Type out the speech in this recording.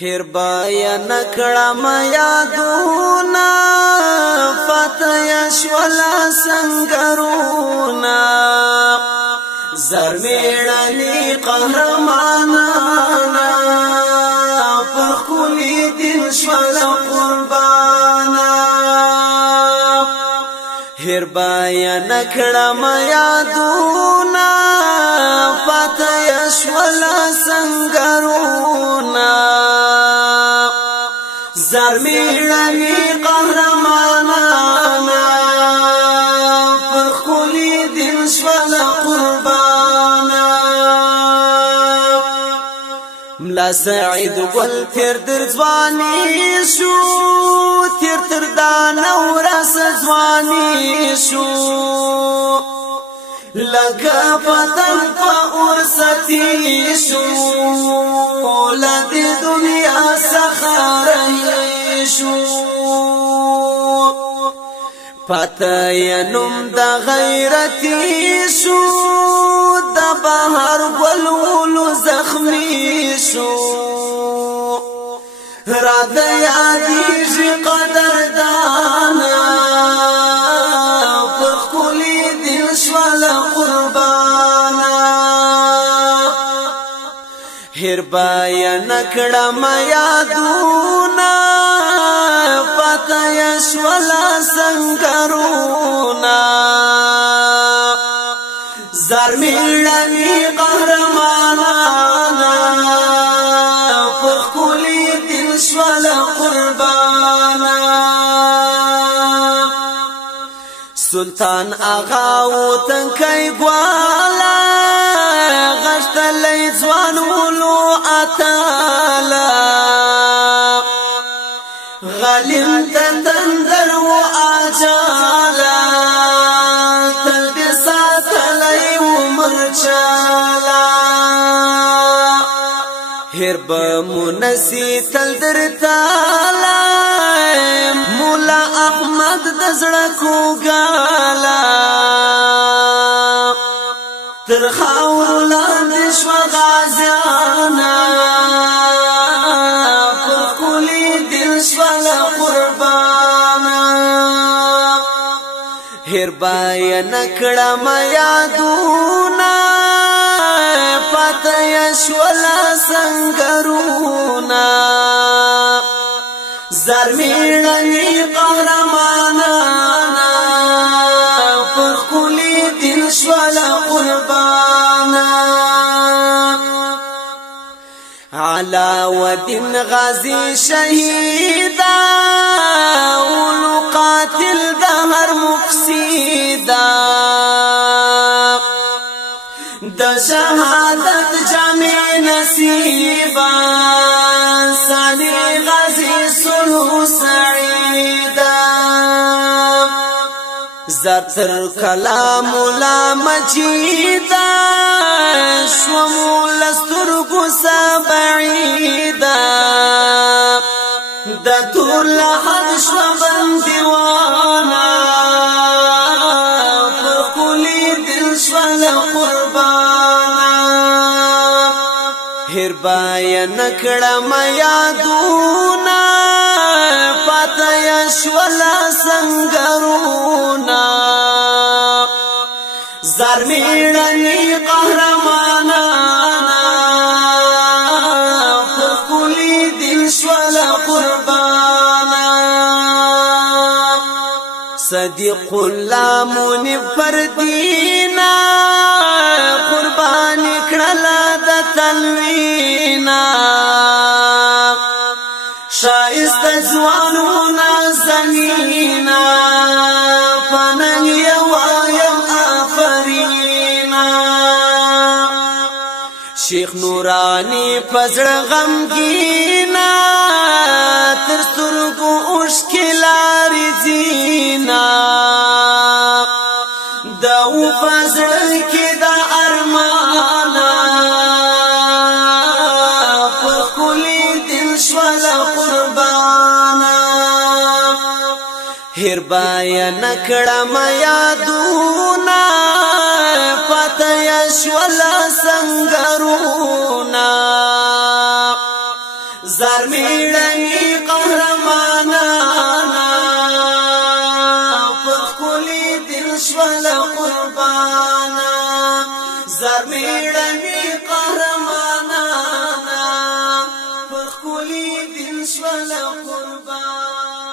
هر بایا نکړم یادونا فتح شولا سنگرونا زرمیړنی قهرمانانا پخولی دین شولا قربانا هر بایا نکړم یادونا فتح شولا سنگرونا زرمیړنی قهرمانانا پخولی دین شولا قربانا ملا سعید گل تر در ځواني شو تر دانو رس ځواني شو لکه پتنګ په ورستی شو لدې دنیا څخه رهي شو پته نوم د غیرتی شو د بهر ګلولو زخمی شو را د یادېږي قدردانا پر ښکلي دل شوله قربانا هر بایا نکړم یادونا فتح شولا سنگرونا زرمیړنی قهرمانانا پخولی دل شولا قربانا سلطان آغا و تنکی گوالا غشتلی ځوانولو اتالا غالم تندر و آجالا تلبسات لئی و مرچالا هرب منسی تلدر تالا مولا احمد دزڑکو گالا تر خاور لاندش و غازیانا هر بایا نکړم یادونا فتح شولا سنگرونا زرمیړنی قهرمانانا پخولی دل شولا قربانا علاوالدین غازی شهیدا اولو قاتل دهر مفسیدا د شهادت جامع نصیبا سانی غازی صلح سعیدا زرتر کلام لا مجیدا شومول سترګو سبعیدا د تور لحد شوبن دیوانا پخولی دل شولا قربانا هر بایا نکړم یادونا فتح شولا سنگرونا زرمیړنی قهرمانانا پخولی دل شولا قربانا صدیق الله منفر دینا قربان کړه د تنوینا شایست ځوانونه زمینا فنن یوایم آفرینا شیخ نورانی پزړ غمگینا تر سترګو اوښکلاري زینا د فزړ کې د ارمانا پخولی دل شولا قربانا هر بایا نکړم یادونا فتح شولا سنگرونا زار میړنی قهرمانانا پخکلی دل شول قربانا زار میړنی قهرمانانا پخکلی دل شول قربانا